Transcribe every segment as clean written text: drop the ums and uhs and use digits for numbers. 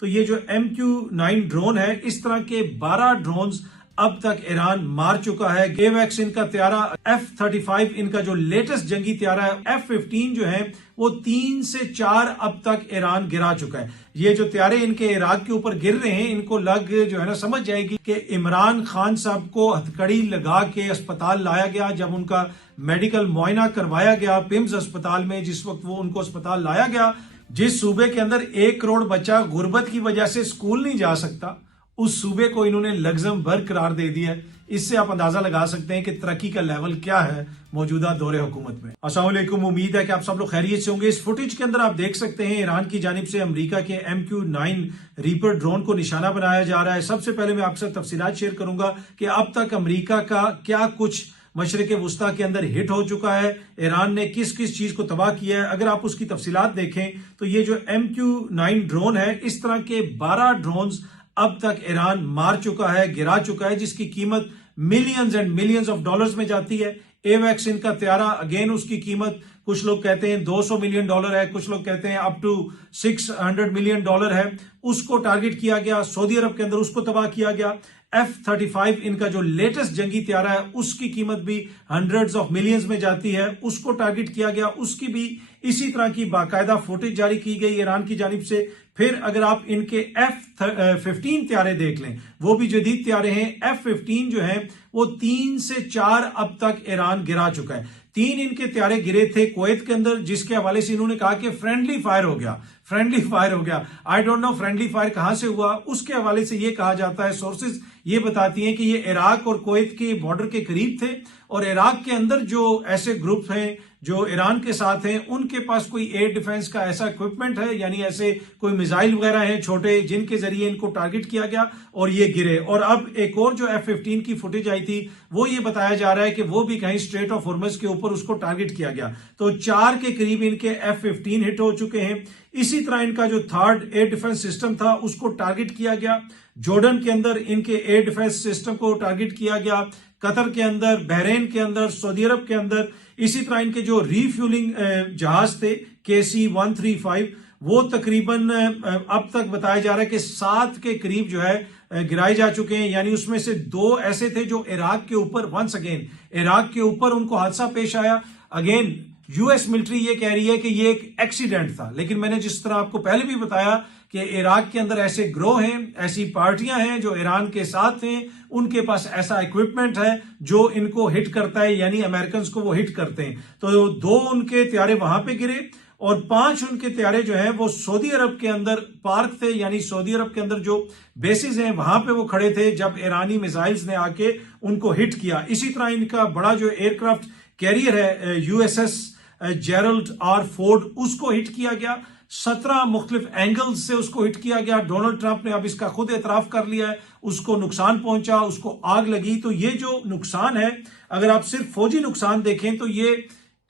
तो ये जो MQ-9 ड्रोन है, इस तरह के 12 ड्रोन्स अब तक ईरान मार चुका है। AWACS इनका त्यारा, F-35 इनका जो लेटेस्ट जंगी त्यारा है, F-15 जो है वो 3 से 4 अब तक ईरान गिरा चुका है। ये जो त्यारे इनके इराक के ऊपर गिर रहे हैं, इनको लग जो है ना समझ जाएगी कि इमरान खान साहब को हथकड़ी लगा के अस्पताल लाया गया। जब उनका मेडिकल मुआयना करवाया गया पिम्स अस्पताल में, जिस वक्त वो उनको अस्पताल लाया गया, जिस सूबे के अंदर 1 करोड़ बच्चा गुर्बत की वजह से स्कूल नहीं जा सकता, उस सूबे को इन्होंने लग्जम भर करार दे दिया है। इससे आप अंदाजा लगा सकते हैं कि तरक्की का लेवल क्या है मौजूदा दौरे हुकूमत में। अस्सलाम वालेकुम, उम्मीद है कि आप सब लोग खैरियत से होंगे। इस फुटेज के अंदर आप देख सकते हैं ईरान की जानिब से अमेरिका के MQ-9 रीपर ड्रोन को निशाना बनाया जा रहा है। सबसे पहले मैं आपसे तफसीलात शेयर करूंगा कि अब तक अमेरिका का क्या कुछ मशरिक वुस्ता के अंदर हिट हो चुका है, ईरान ने किस किस चीज को तबाह किया है। अगर आप उसकी तफसीलात देखें तो ये जो MQ-9 ड्रोन है, इस तरह के 12 ड्रोन्स अब तक ईरान मार चुका है, गिरा चुका है, जिसकी कीमत millions and millions of dollars में जाती है। AWACS इनका त्यारा, अगेन उसकी कीमत कुछ लोग कहते हैं $200 मिलियन है, कुछ लोग कहते हैं अप टू $600 मिलियन है। उसको टारगेट किया गया, सऊदी अरब के अंदर उसको तबाह किया गया। F-35 इनका जो लेटेस्ट जंगी त्यारा है, उसकी कीमत भी हंड्रेड्स ऑफ मिलियंस में जाती है, उसको टारगेट किया गया। उसकी भी इसी तरह की बाकायदा फुटेज जारी की गई ईरान की जानिब से। फिर अगर आप इनके F-15 त्यारे देख लें, वो भी जदीद त्यारे हैं। F-15 जो है वो 3 से 4 अब तक ईरान गिरा चुका है। 3 इनके त्यारे गिरे थे कुवैत के अंदर, जिसके हवाले से इन्होंने कहा कि फ्रेंडली फायर हो गया, फ्रेंडली फायर हो गया। I don't know friendly fire कहां से हुआ। उसके हवाले से ये कहा जाता है, सोर्सेज ये बताती हैं कि ये इराक और कुवैत के बॉर्डर के करीब थे, और इराक के अंदर जो ऐसे ग्रुप हैं जो ईरान के साथ हैं, उनके पास कोई एयर डिफेंस का ऐसा इक्विपमेंट है, यानी ऐसे कोई मिसाइल वगैरह हैं छोटे, जिनके जरिए इनको टारगेट किया गया और ये गिरे। और अब एक और जो F-15 की फुटेज आई थी, वो ये बताया जा रहा है कि वो भी कहीं स्ट्रेट ऑफ हॉर्मुज के ऊपर उसको टारगेट किया गया। तो 4 के करीब इनके F-15 हिट हो चुके हैं। इसी तरह इनका जो थर्ड एयर डिफेंस सिस्टम था, उसको टारगेट किया गया। जॉर्डन के अंदर इनके एयर डिफेंस सिस्टम को टारगेट किया गया, कतर के अंदर, बहरीन के अंदर, सऊदी अरब के अंदर। इसी तरह इनके जो रीफ्यूलिंग जहाज थे KC-135, वो तकरीबन अब तक बताया जा रहा है कि 7 के करीब जो है गिराए जा चुके हैं। यानी उसमें से 2 ऐसे थे जो इराक के ऊपर, वंस अगेन इराक के ऊपर उनको हादसा पेश आया। अगेन US मिलिट्री ये कह रही है कि ये एक एक्सीडेंट था, लेकिन मैंने जिस तरह आपको पहले भी बताया कि इराक के अंदर ऐसे ग्रोह हैं, ऐसी पार्टियां हैं जो ईरान के साथ हैं, उनके पास ऐसा इक्विपमेंट है जो इनको हिट करता है, यानी अमेरिकन को वो हिट करते हैं। तो 2 उनके त्यारे वहां पे गिरे और 5 उनके त्यारे जो हैं वो सऊदी अरब के अंदर पार्क थे, यानी सऊदी अरब के अंदर जो बेसिस हैं वहां पे वो खड़े थे जब ईरानी मिसाइल्स ने आके उनको हिट किया। इसी तरह इनका बड़ा जो एयरक्राफ्ट कैरियर है USS जेरल्ड R. फोर्ड, उसको हिट किया गया। 17 मुख्तलिफ एंगल्स से उसको हिट किया गया। डोनाल्ड ट्रंप ने अब इसका खुद एतराफ कर लिया है, उसको नुकसान पहुंचा, उसको आग लगी। तो ये जो नुकसान है, अगर आप सिर्फ फौजी नुकसान देखें तो ये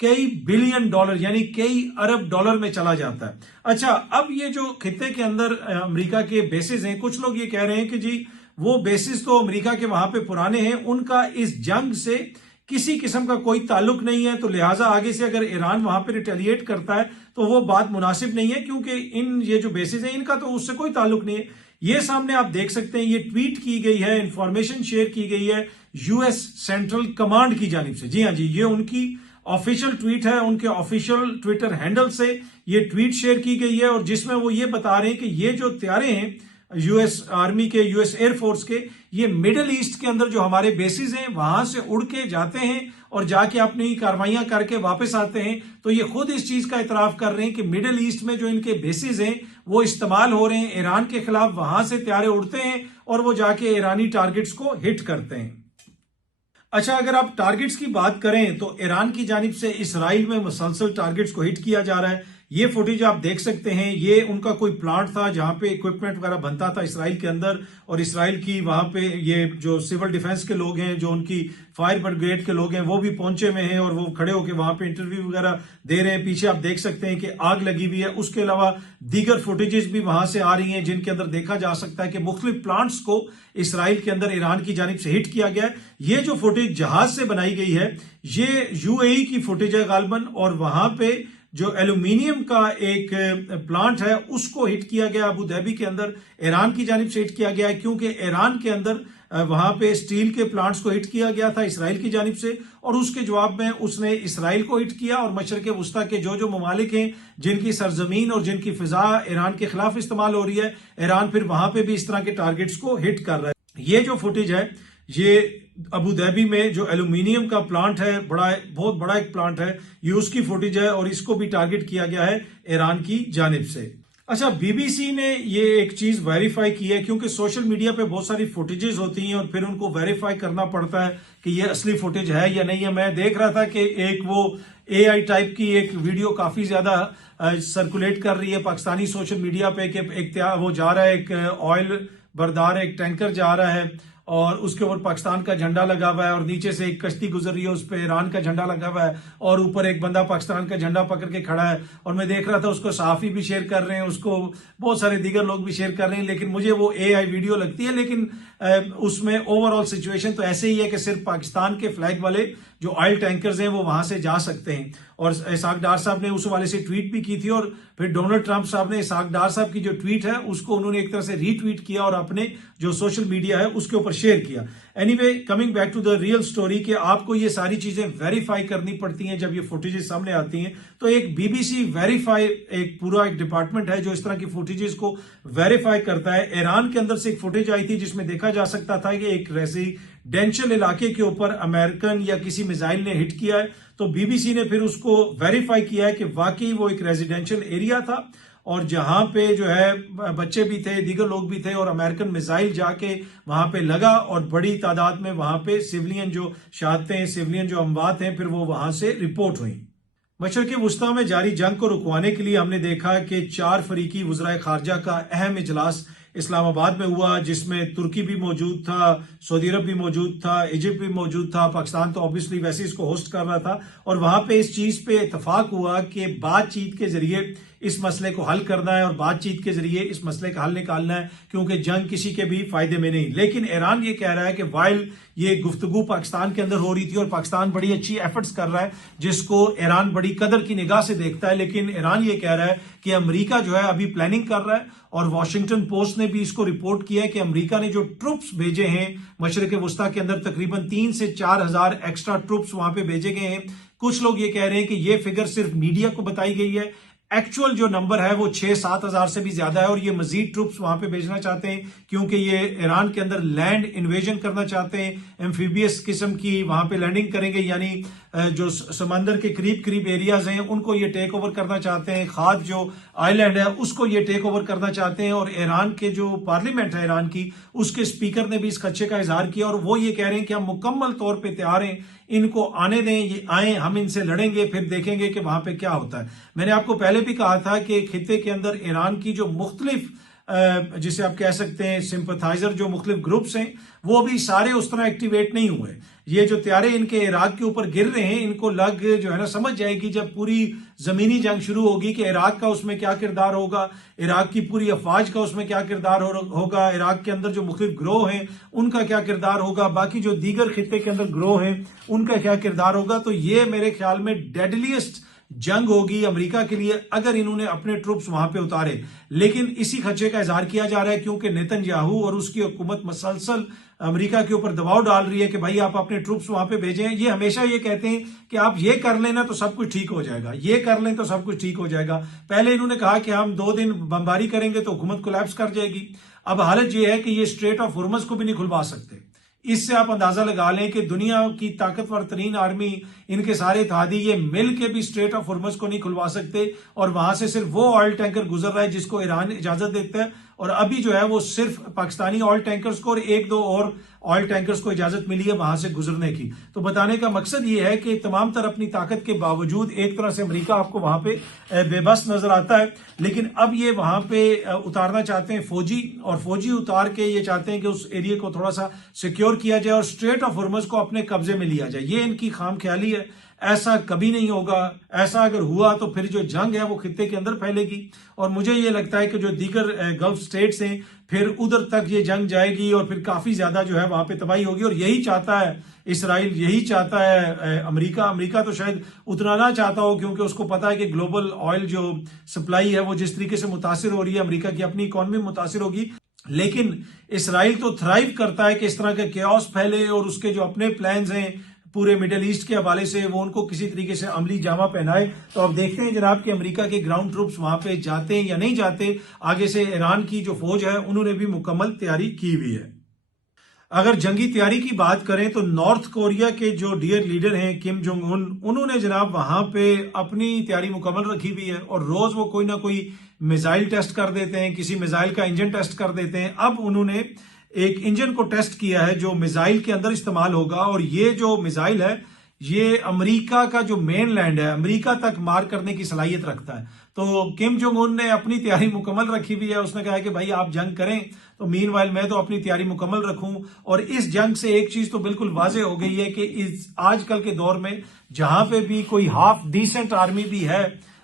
कई बिलियन डॉलर यानी कई अरब डॉलर में चला जाता है। अच्छा, अब ये जो खित्ते के अंदर अमेरिका के बेसिस हैं, कुछ लोग ये कह रहे हैं कि जी वो बेसिस तो अमेरिका के वहां पे पुराने हैं, उनका इस जंग से किसी किस्म का कोई ताल्लुक नहीं है, तो लिहाजा आगे से अगर ईरान वहां पे रिटेलिएट करता है तो वो बात मुनासिब नहीं है, क्योंकि ये जो बेसिस है इनका तो उससे कोई ताल्लुक नहीं है। ये सामने आप देख सकते हैं, ये ट्वीट की गई है, इंफॉर्मेशन शेयर की गई है US सेंट्रल कमांड की जानिब से। जी हाँ जी, ये उनकी ऑफिशियल ट्वीट है, उनके ऑफिशियल ट्विटर हैंडल से ये ट्वीट शेयर की गई है, और जिसमें वो ये बता रहे हैं कि ये जो त्यारे हैं US आर्मी के, US एयरफोर्स के, ये मिडिल ईस्ट के अंदर जो हमारे बेसिस हैं वहां से उड़ के जाते हैं और जाके अपनी कार्रवाइयां करके वापस आते हैं। तो ये खुद इस चीज का इतराफ कर रहे हैं कि मिडिल ईस्ट में जो इनके बेसिस हैं वो इस्तेमाल हो रहे हैं ईरान के खिलाफ, वहां से त्यारे उड़ते हैं और वो जाके ईरानी टारगेट्स को हिट करते हैं। अच्छा, अगर आप टारगेट्स की बात करें तो ईरान की जानिब से इसराइल में मुसलसल टारगेट्स को हिट किया जा रहा है। ये फुटेज आप देख सकते हैं, ये उनका कोई प्लांट था जहां पे इक्विपमेंट वगैरह बनता था इसराइल के अंदर, और इसराइल की वहां पे ये जो सिविल डिफेंस के लोग हैं, जो उनकी फायर ब्रिगेड के लोग हैं, वो भी पहुंचे हुए हैं और वो खड़े होकर वहां पे इंटरव्यू वगैरह दे रहे हैं। पीछे आप देख सकते हैं कि आग लगी हुई है। उसके अलावा दीगर फुटेजेस भी वहां से आ रही हैं जिनके अंदर देखा जा सकता है कि मुख्तलिफ प्लांट्स को इसराइल के अंदर ईरान की जानिब से हिट किया गया है। ये जो फुटेज जहाज से बनाई गई है, ये UAE की फुटेज है गालबन, और वहां पे जो एल्यूमिनियम का एक प्लांट है उसको हिट किया गया अबू धाबी के अंदर, ईरान की जानिब से हिट किया गया है, क्योंकि ईरान के अंदर वहां पे स्टील के प्लांट्स को हिट किया गया था इसराइल की जानिब से, और उसके जवाब में उसने इसराइल को हिट किया। और मशरक वस्ता के जो जो ममालिक हैं जिनकी सरजमीन और जिनकी फिजा ईरान के खिलाफ इस्तेमाल हो रही है, ईरान फिर वहां पे भी इस तरह के टारगेट्स को हिट कर रहा है। ये जो फुटेज है ये अबू धाबी में जो एल्यूमिनियम का प्लांट है, बहुत बड़ा एक प्लांट है, ये उसकी फुटेज है और इसको भी टारगेट किया गया है ईरान की जानिब से। अच्छा, बीबीसी ने ये एक चीज वेरीफाई की है, क्योंकि सोशल मीडिया पे बहुत सारी फुटेजेस होती हैं और फिर उनको वेरीफाई करना पड़ता है कि ये असली फुटेज है या नहीं है। मैं देख रहा था कि एक वो AI टाइप की एक वीडियो काफी ज्यादा सर्कुलेट कर रही है पाकिस्तानी सोशल मीडिया पे, कि एक वो जा रहा है, एक ऑयल बरदार एक टैंकर जा रहा है और उसके ऊपर पाकिस्तान का झंडा लगा हुआ है और नीचे से एक कश्ती गुजर रही है, उस पर ईरान का झंडा लगा हुआ है और ऊपर एक बंदा पाकिस्तान का झंडा पकड़ के खड़ा है। और मैं देख रहा था उसको सहाफी भी शेयर कर रहे हैं, उसको बहुत सारे दीगर लोग भी शेयर कर रहे हैं, लेकिन मुझे वो AI वीडियो लगती है। लेकिन उसमें ओवरऑल सिचुएशन तो ऐसे ही है कि सिर्फ पाकिस्तान के फ्लैग वाले जो ऑयल टैंकर्स हैं वो वहां से जा सकते हैं। और इसहाक डार साहब ने उस वाले से ट्वीट भी की थी, और फिर डोनाल्ड ट्रंप साहब ने इसहाक डार साहब की जो ट्वीट है उसको उन्होंने एक तरह से रीट्वीट किया और अपने जो सोशल मीडिया है उसके ऊपर शेयर किया। Anyway, coming back to the real story, कि आपको ये सारी चीजें वेरीफाई करनी पड़ती हैं जब ये फुटेजेस सामने आती हैं। तो एक बीबीसी वेरीफाई एक पूरा एक डिपार्टमेंट है जो इस तरह की फुटेजेस को वेरीफाई करता है। ईरान के अंदर से एक फुटेज आई थी जिसमें देखा जा सकता था कि एक रेजिडेंशियल इलाके के ऊपर अमेरिकन या किसी मिसाइल ने हिट किया है। तो बीबीसी ने फिर उसको वेरीफाई किया है कि वाकई वो एक रेजिडेंशियल एरिया था और जहां पे जो है बच्चे भी थे, दीगर लोग भी थे, और अमेरिकन मिसाइल जाके वहां पे लगा और बड़ी तादाद में वहां पे सिविलियन जो शहादतें, सिविलियन जो अमवात हैं, फिर वो वहां से रिपोर्ट हुई। मशरक़ वस्ता में जारी जंग को रुकवाने के लिए हमने देखा कि 4 फरीकी वज़राए खारजा का अहम इजलास इस्लामाबाद में हुआ, जिसमें तुर्की भी मौजूद था, सऊदी अरब भी मौजूद था, इजिप्ट भी मौजूद था, पाकिस्तान तो ऑब्वियसली वैसे इसको होस्ट कर रहा था। और वहां पे इस चीज पे इतफाक हुआ कि बातचीत के जरिए इस मसले को हल करना है और बातचीत के जरिए इस मसले का हल निकालना है, क्योंकि जंग किसी के भी फायदे में नहीं। लेकिन ईरान ये कह रहा है कि वाइल ये गुफ्तगू पाकिस्तान के अंदर हो रही थी और पाकिस्तान बड़ी अच्छी एफर्ट्स कर रहा है जिसको ईरान बड़ी कदर की निगाह से देखता है, लेकिन ईरान ये कह रहा है कि अमेरिका जो है अभी प्लानिंग कर रहा है। और वॉशिंगटन पोस्ट ने भी इसको रिपोर्ट किया है कि अमेरिका ने जो ट्रुप्स भेजे हैं मशरक़ वस्ता के अंदर, तकरीबन 3 से 4 हजार एक्स्ट्रा ट्रुप्स वहां पे भेजे गए हैं। कुछ लोग ये कह रहे हैं कि ये फिगर सिर्फ मीडिया को बताई गई है, एक्चुअल जो नंबर है वो 6-7 हजार से भी ज्यादा है और ये मजीद ट्रुप्स वहां पे भेजना चाहते हैं, क्योंकि ये ईरान के अंदर लैंड इन्वेजन करना चाहते हैं, एम्फीबियस किस्म की वहां पे लैंडिंग करेंगे, यानी जो समंदर के करीब करीब एरियाज हैं उनको ये टेक ओवर करना चाहते हैं, खाद जो आइलैंड है उसको ये टेक ओवर करना चाहते हैं। और ईरान के जो पार्लियामेंट है ईरान की, उसके स्पीकर ने भी इस खदशे का इजहार किया और वो ये कह रहे हैं कि हम मुकम्मल तौर पर तैयार हैं, इनको आने दें, ये आए, हम इनसे लड़ेंगे, फिर देखेंगे कि वहां पे क्या होता है। मैंने आपको पहले भी कहा था कि खित्ते के अंदर ईरान की जो मुख्तलिफ जिसे आप कह सकते हैं सिंपथाइजर जो मुख्तलिफ ग्रुप्स हैं वो भी सारे उस तरह एक्टिवेट नहीं हुए। ये जो त्यारे इनके इराक के ऊपर गिर रहे हैं, इनको लग जो है ना समझ जाएगी जब पूरी जमीनी जंग शुरू होगी कि इराक का उसमें क्या किरदार होगा, इराक की पूरी अफवाज का उसमें क्या किरदार होगा, इराक के अंदर जो मुख्तलिफ ग्रोह हैं उनका क्या किरदार होगा, बाकी जो दीगर खित्ते के अंदर ग्रोह हैं उनका क्या किरदार होगा। तो ये मेरे ख्याल में डेडलीस्ट जंग होगी अमेरिका के लिए अगर इन्होंने अपने ट्रुप्स वहां पे उतारे। लेकिन इसी खदशे का इजहार किया जा रहा है क्योंकि नेतन्याहू और उसकी हुकूमत मसलसल अमेरिका के ऊपर दबाव डाल रही है कि भाई आप अपने ट्रुप्स वहां पे भेजें। ये हमेशा ये कहते हैं कि आप ये कर लेना तो सब कुछ ठीक हो जाएगा, ये कर लें तो सब कुछ ठीक हो जाएगा। पहले इन्होंने कहा कि हम 2 दिन बमबारी करेंगे तो हुकूमत कोलैप्स कर जाएगी। अब हालत ये है कि ये स्ट्रेट ऑफ हुर्मुज़ को भी नहीं खुलवा सकते। इससे आप अंदाजा लगा लें कि दुनिया की ताकतवर तरीन आर्मी, इनके सारे इत्तेहादी, ये मिल के भी स्ट्रेट ऑफ हुर्मुज़ को नहीं खुलवा सकते। और वहां से सिर्फ वो ऑयल टैंकर गुजर रहा है जिसको ईरान इजाजत देता है, और अभी जो है वो सिर्फ पाकिस्तानी ऑयल टैंकर्स को और 1-2 और ऑयल टैंकर्स को इजाजत मिली है वहां से गुजरने की। तो बताने का मकसद ये है कि तमाम तरह अपनी ताकत के बावजूद एक तरह से अमेरिका आपको वहां पे बेबस नजर आता है। लेकिन अब ये वहां पे उतारना चाहते हैं फौजी, और फौजी उतार के ये चाहते हैं कि उस एरिया को थोड़ा सा सिक्योर किया जाए और स्ट्रेट ऑफ हुर्मुज़ को अपने कब्जे में लिया जाए। ये इनकी खाम ख्याली है। ऐसा कभी नहीं होगा। ऐसा अगर हुआ तो फिर जो जंग है वो खित्ते के अंदर फैलेगी, और मुझे ये लगता है कि जो दीगर गल्फ स्टेट्स हैं फिर उधर तक ये जंग जाएगी और फिर काफी ज्यादा जो है वहां पे तबाही होगी। और यही चाहता है इसराइल, यही चाहता है अमेरिका तो शायद उतना ना चाहता हो, क्योंकि उसको पता है कि ग्लोबल ऑयल जो सप्लाई है वो जिस तरीके से मुतासिर हो रही है, अमेरिका की अपनी इकोनॉमी मुतासिर होगी। लेकिन इसराइल तो थ्राइव करता है कि इस तरह के केओस फैले और उसके जो अपने प्लान्स हैं पूरे मिडिल ईस्ट के हवाले से वो उनको किसी तरीके से अमली जामा पहनाए। तो अब देखते हैं जनाब कि अमेरिका के ग्राउंड ट्रूप्स वहां पे जाते हैं या नहीं जाते। आगे से ईरान की जो फौज है उन्होंने भी मुकम्मल तैयारी की हुई है। अगर जंगी तैयारी की बात करें तो नॉर्थ कोरिया के जो डियर लीडर हैं किम जोंग उन, उन्होंने जनाब वहां पे अपनी तैयारी मुकम्मल रखी हुई है और रोज वो कोई ना कोई मिसाइल टेस्ट कर देते हैं, किसी मिसाइल का इंजन टेस्ट कर देते हैं। अब उन्होंने एक इंजन को टेस्ट किया है जो मिसाइल के अंदर इस्तेमाल होगा, और ये जो मिसाइल है ये अमेरिका का जो मेन लैंड है अमेरिका तक मार करने की सलाहियत रखता है। तो किम जोंग उन ने अपनी तैयारी मुकम्मल रखी हुई है। उसने कहा है कि भाई आप जंग करें तो मीनवाइल मैं तो अपनी तैयारी मुकम्मल रखूं। और इस जंग से एक चीज तो बिल्कुल वाजे हो गई है कि इस आजकल के दौर में जहां पे भी कोई हाफ डिसेंट आर्मी भी है,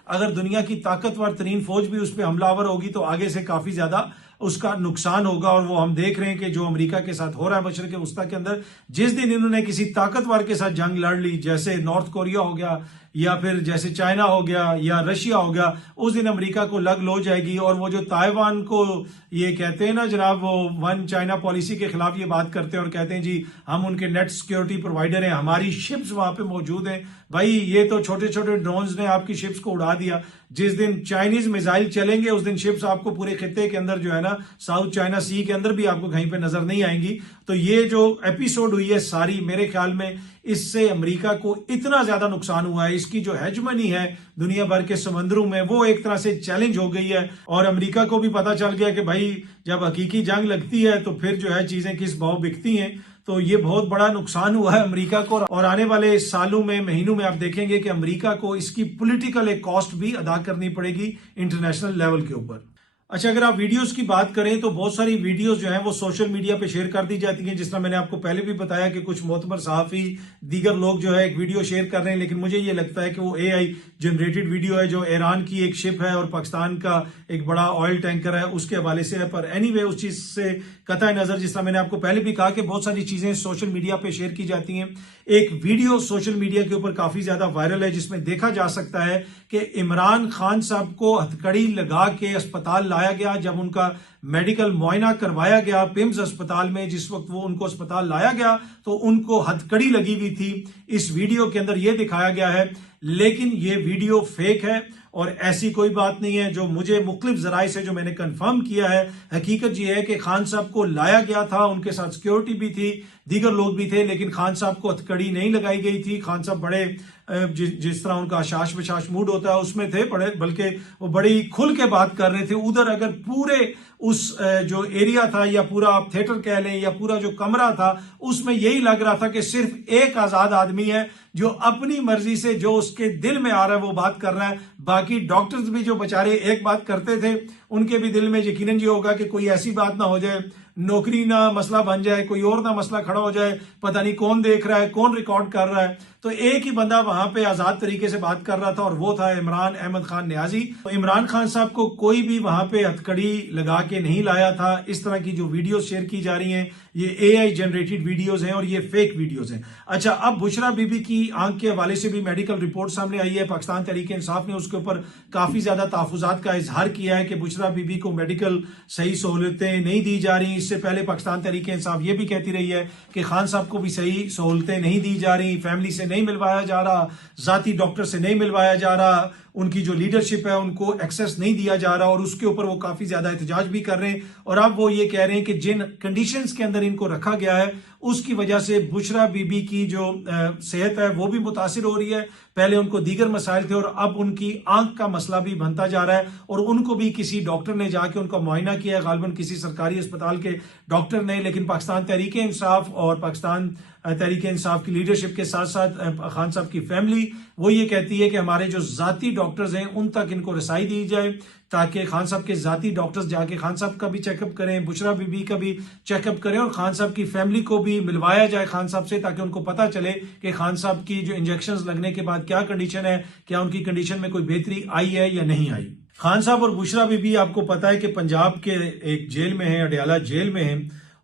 अगर दुनिया की ताकतवर तरीन फौज भी उस पर हमलावर होगी तो आगे से काफी ज्यादा उसका नुकसान होगा। और वो हम देख रहे हैं कि जो अमेरिका के साथ हो रहा है मशरक वस्ता के अंदर, जिस दिन इन्होंने किसी ताकतवर के साथ जंग लड़ ली, जैसे नॉर्थ कोरिया हो गया या फिर जैसे चाइना हो गया या रशिया हो गया, उस दिन अमेरिका को लग लो जाएगी। और वो जो ताइवान को ये कहते हैं ना जनाब, वो वन चाइना पॉलिसी के खिलाफ ये बात करते हैं और कहते हैं जी हम उनके नेट सिक्योरिटी प्रोवाइडर हैं, हमारी शिप्स वहां पे मौजूद हैं। भाई ये तो छोटे छोटे ड्रोन्स ने आपकी शिप्स को उड़ा दिया। जिस दिन चाइनीज मिसाइल चलेंगे उस दिन शिप्स आपको पूरे खित्ते के अंदर जो है ना साउथ चाइना सी के अंदर भी आपको कहीं पे नजर नहीं आएंगी। तो ये जो एपिसोड हुई है सारी, मेरे ख्याल में इससे अमेरिका को इतना ज्यादा नुकसान हुआ है, इसकी जो हेजमनी है दुनिया भर के समंदरों में वो एक तरह से चैलेंज हो गई है। और अमेरिका को भी पता चल गया कि भाई जब हकीकी जंग लगती है तो फिर जो है चीजें किस भाव बिकती हैं। तो ये बहुत बड़ा नुकसान हुआ है अमेरिका को, और आने वाले सालों में महीनों में आप देखेंगे कि अमेरिका को इसकी पॉलिटिकल एक कॉस्ट भी अदा करनी पड़ेगी इंटरनेशनल लेवल के ऊपर। अच्छा, अगर आप वीडियोस की बात करें तो बहुत सारी वीडियोस जो हैं वो सोशल मीडिया पे शेयर कर दी जाती हैं। जिस तरह मैंने आपको पहले भी बताया कि कुछ मोतबर सहाफी दीगर लोग जो है एक वीडियो शेयर कर रहे हैं, लेकिन मुझे ये लगता है कि वो एआई जनरेटेड वीडियो है जो ईरान की एक शिप है और पाकिस्तान का एक बड़ा ऑयल टैंकर है उसके हवाले से है। पर एनीवे उस चीज से कतई नजर, जिस तरह मैंने आपको पहले भी कहा कि बहुत सारी चीजें सोशल मीडिया पे शेयर की जाती हैं। एक वीडियो सोशल मीडिया के ऊपर काफी ज्यादा वायरल है जिसमें देखा जा सकता है कि इमरान खान साहब को हथकड़ी लगा के अस्पताल लाया गया। जब उनका मेडिकल मुआयना करवाया गया पिम्स अस्पताल में, जिस वक्त वो उनको अस्पताल लाया गया तो उनको हथकड़ी लगी हुई थी। इस वीडियो के अंदर यह दिखाया गया है, लेकिन ये वीडियो फेक है और ऐसी कोई बात नहीं है। जो मुझे मुख्तलिफ जराए से जो मैंने कंफर्म किया है, हकीकत ये है कि खान साहब को लाया गया था, उनके साथ सिक्योरिटी भी थी, दीगर लोग भी थे, लेकिन खान साहब को हथकड़ी नहीं लगाई गई थी। खान साहब बड़े जिस तरह उनका शाश विशाश मूड होता है उसमें थे, बल्कि वो बड़ी खुल के बात कर रहे थे। उधर अगर पूरे उस जो एरिया था या पूरा आप थिएटर कह लें या पूरा जो कमरा था उसमें यही लग रहा था कि सिर्फ एक आजाद आदमी है जो अपनी मर्जी से जो उसके दिल में आ रहा है वो बात कर रहा है। बाकी डॉक्टर्स भी जो बेचारे एक बात करते थे उनके भी दिल में यकीनन ये होगा कि कोई ऐसी बात ना हो जाए, नौकरी ना मसला बन जाए, कोई और ना मसला खड़ा हो जाए, पता नहीं कौन देख रहा है, कौन रिकॉर्ड कर रहा है। तो एक ही बंदा वहां पे आजाद तरीके से बात कर रहा था और वो था इमरान अहमद खान न्याजी। तो इमरान खान साहब को कोई भी वहां पे हथकड़ी लगा के नहीं लाया था। इस तरह की जो वीडियो शेयर की जा रही हैं ये एआई जनरेटेड वीडियोस हैं और ये फेक वीडियोस हैं। अच्छा, अब बुशरा बीबी की आंख के हवाले से भी मेडिकल रिपोर्ट सामने आई है। पाकिस्तान तहरीक इंसाफ ने उसके ऊपर काफी ज्यादा तहफुजात का इजहार किया है कि बुशरा बीबी को मेडिकल सही सहूलतें नहीं दी जा रही। इससे पहले पाकिस्तान तहरीक इंसाफ ये भी कहती रही है कि खान साहब को भी सही सहूलतें नहीं दी जा रही, फैमिली से नहीं मिलवाया जा रहा, जाती डॉक्टर से नहीं मिलवाया जा रहा, उनकी जो लीडरशिप है उनको एक्सेस नहीं दिया जा रहा, और उसके ऊपर वो काफी ज्यादा एहतजाज भी कर रहे हैं। और अब वो ये कह रहे हैं कि जिन कंडीशंस के अंदर इनको रखा गया है उसकी वजह से बुशरा बीबी की जो सेहत है वो भी मुतासिर हो रही है। पहले उनको दीगर मसाइल थे और अब उनकी आंख का मसला भी बनता जा रहा है, और उनको भी किसी डॉक्टर ने जाके उनका मुआयना किया, गालिबन किसी सरकारी अस्पताल के डॉक्टर ने। लेकिन पाकिस्तान तहरीक इंसाफ और पाकिस्तान तहरीक इंसाफ की लीडरशिप के साथ साथ खान साहब की फैमिली, वो ये कहती है कि हमारे जो जाती डॉक्टर्स हैं उन तक इनको रसाई दी जाए, ताकि खान साहब के जाती डॉक्टर्स जाके खान साहब का भी चेकअप करें, बुशरा बीबी का भी चेकअप करें, और खान साहब की फैमिली को भी मिलवाया जाए खान साहब से, ताकि उनको पता चले कि खान साहब की जो इंजेक्शन लगने के बाद क्या कंडीशन है, क्या उनकी कंडीशन में कोई बेहतरी आई है या नहीं आई। खान साहब और बुशरा बीबी आपको पता है कि पंजाब के एक जेल में है, अडयाला जेल में है,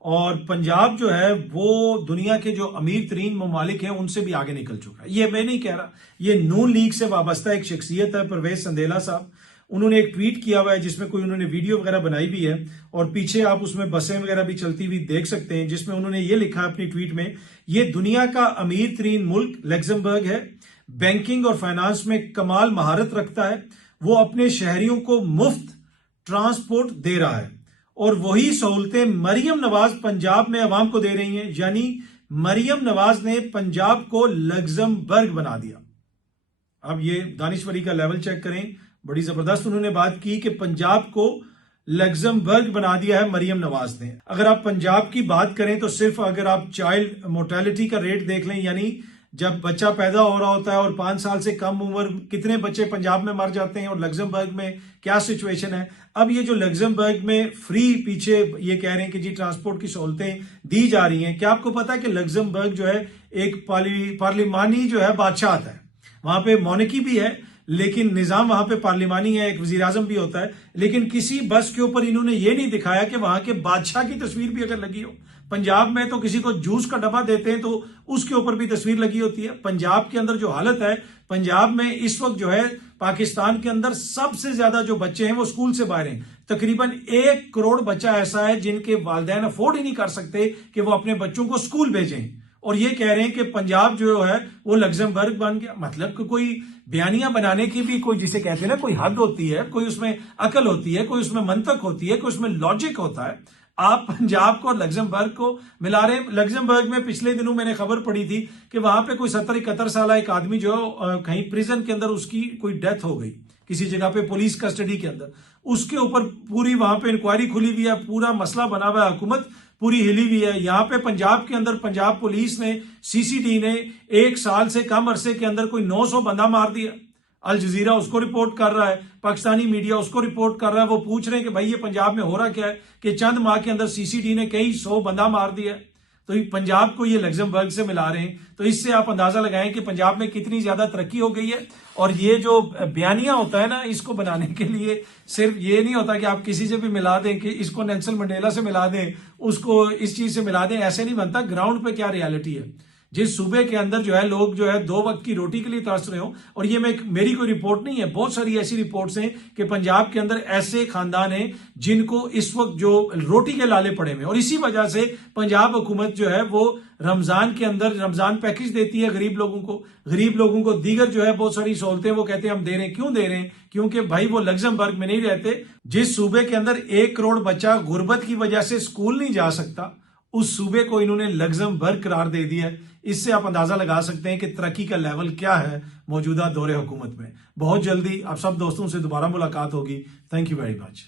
और पंजाब जो है वो दुनिया के जो अमीर तरीन ममालिक हैं उनसे भी आगे निकल चुका है। ये मैं नहीं कह रहा, ये नून लीग से वाबस्ता एक शख्सियत है, परवेज संदेला साहब। उन्होंने एक ट्वीट किया हुआ है जिसमें कोई उन्होंने वीडियो वगैरह बनाई भी है, और पीछे आप उसमें बसें वगैरह भी चलती हुई देख सकते हैं, जिसमें उन्होंने ये लिखा है अपनी ट्वीट में, ये दुनिया का अमीर तरीन मुल्क लग्जमबर्ग है, बैंकिंग और फाइनेंस में कमाल महारत रखता है, वो अपने शहरियों को मुफ्त ट्रांसपोर्ट दे रहा है, और वही सहूलतें मरियम नवाज पंजाब में अवाम को दे रही हैं। यानी मरियम नवाज ने पंजाब को लग्जमबर्ग बना दिया। अब ये दानिश्वरी का लेवल चेक करें, बड़ी जबरदस्त उन्होंने बात की कि पंजाब को लग्जमबर्ग बना दिया है मरियम नवाज ने। अगर आप पंजाब की बात करें तो सिर्फ अगर आप चाइल्ड मोर्टेलिटी का रेट देख लें, यानी जब बच्चा पैदा हो रहा होता है और 5 साल से कम उम्र कितने बच्चे पंजाब में मर जाते हैं, और लग्जमबर्ग में क्या सिचुएशन है। अब ये जो लग्जमबर्ग में फ्री, पीछे ये कह रहे हैं कि जी ट्रांसपोर्ट की सहूलतें दी जा रही हैं, क्या आपको पता है कि लग्जमबर्ग जो है एक पार्लिमानी जो है बादशाह है, वहां पे मोनिकी भी है, लेकिन निजाम वहां पे पार्लिमानी है, एक वजीर आजम भी होता है, लेकिन किसी बस के ऊपर इन्होंने ये नहीं दिखाया कि वहां के बादशाह की तस्वीर भी अगर लगी हो। पंजाब में तो किसी को जूस का डब्बा देते हैं तो उसके ऊपर भी तस्वीर लगी होती है। पंजाब के अंदर जो हालत है, पंजाब में इस वक्त जो है पाकिस्तान के अंदर सबसे ज्यादा जो बच्चे हैं वो स्कूल से बाहर हैं। तकरीबन 1 करोड़ बच्चा ऐसा है जिनके वालिदैन अफोर्ड ही नहीं कर सकते कि वो अपने बच्चों को स्कूल भेजें, और ये कह रहे हैं कि पंजाब जो है वो लग्जमबर्ग बन गया। मतलब कि कोई बयानियां बनाने की भी कोई, जिसे कहते हैं ना, कोई हद होती है, कोई उसमें अकल होती है, कोई उसमें मंतक होती है, कोई उसमें लॉजिक होता है। आप पंजाब को और लग्जमबर्ग को मिला रहे हैं। लग्जमबर्ग में पिछले दिनों मैंने खबर पड़ी थी कि वहां पे कोई 70-71 साल एक आदमी जो कहीं प्रिजन के अंदर उसकी कोई डेथ हो गई किसी जगह पे पुलिस कस्टडी के अंदर, उसके ऊपर पूरी वहां पे इंक्वायरी खुली हुई है, पूरा मसला बना हुआ है, हुकूमत पूरी हिली हुई है। यहाँ पे पंजाब के अंदर पंजाब पुलिस ने, सीसीडी ने 1 साल से कम अरसे के अंदर कोई 900 बंदा मार दिया। अल जजीरा उसको रिपोर्ट कर रहा है, पाकिस्तानी मीडिया उसको रिपोर्ट कर रहा है। वो पूछ रहे हैं कि भाई ये पंजाब में हो रहा क्या है कि चंद माह के अंदर सीसीडी ने कई 100 बंदा मार दिया। तो पंजाब को ये लग्जमबर्ग से मिला रहे हैं, तो इससे आप अंदाजा लगाएं कि पंजाब में कितनी ज्यादा तरक्की हो गई है। और ये जो बयानिया होता है ना, इसको बनाने के लिए सिर्फ ये नहीं होता कि आप किसी से भी मिला दें कि इसको नेल्सन मंडेला से मिला दें, उसको इस चीज से मिला दें, ऐसे नहीं बनता। ग्राउंड पे क्या रियलिटी है, जिस सूबे के अंदर जो है लोग जो है 2 वक्त की रोटी के लिए तरस रहे हो, और ये मेरी कोई रिपोर्ट नहीं है, बहुत सारी ऐसी रिपोर्ट्स हैं कि पंजाब के अंदर ऐसे खानदान हैं जिनको इस वक्त जो रोटी के लाले पड़े हुए, और इसी वजह से पंजाब हुकूमत जो है वो रमजान के अंदर रमजान पैकेज देती है गरीब लोगों को दीगर जो है बहुत सारी सहूलतें वो कहते हैं हम दे रहे हैं। क्यों दे रहे हैं? क्योंकि भाई वो लग्जमबर्ग में नहीं रहते। जिस सूबे के अंदर 1 करोड़ बच्चा गुर्बत की वजह से स्कूल नहीं जा सकता, उस सूबे को इन्होंने लग्जमबर्ग करार दे दिया है। इससे आप अंदाजा लगा सकते हैं कि तरक्की का लेवल क्या है मौजूदा दौरे हुकूमत में। बहुत जल्दी आप सब दोस्तों से दोबारा मुलाकात होगी। Thank you very much.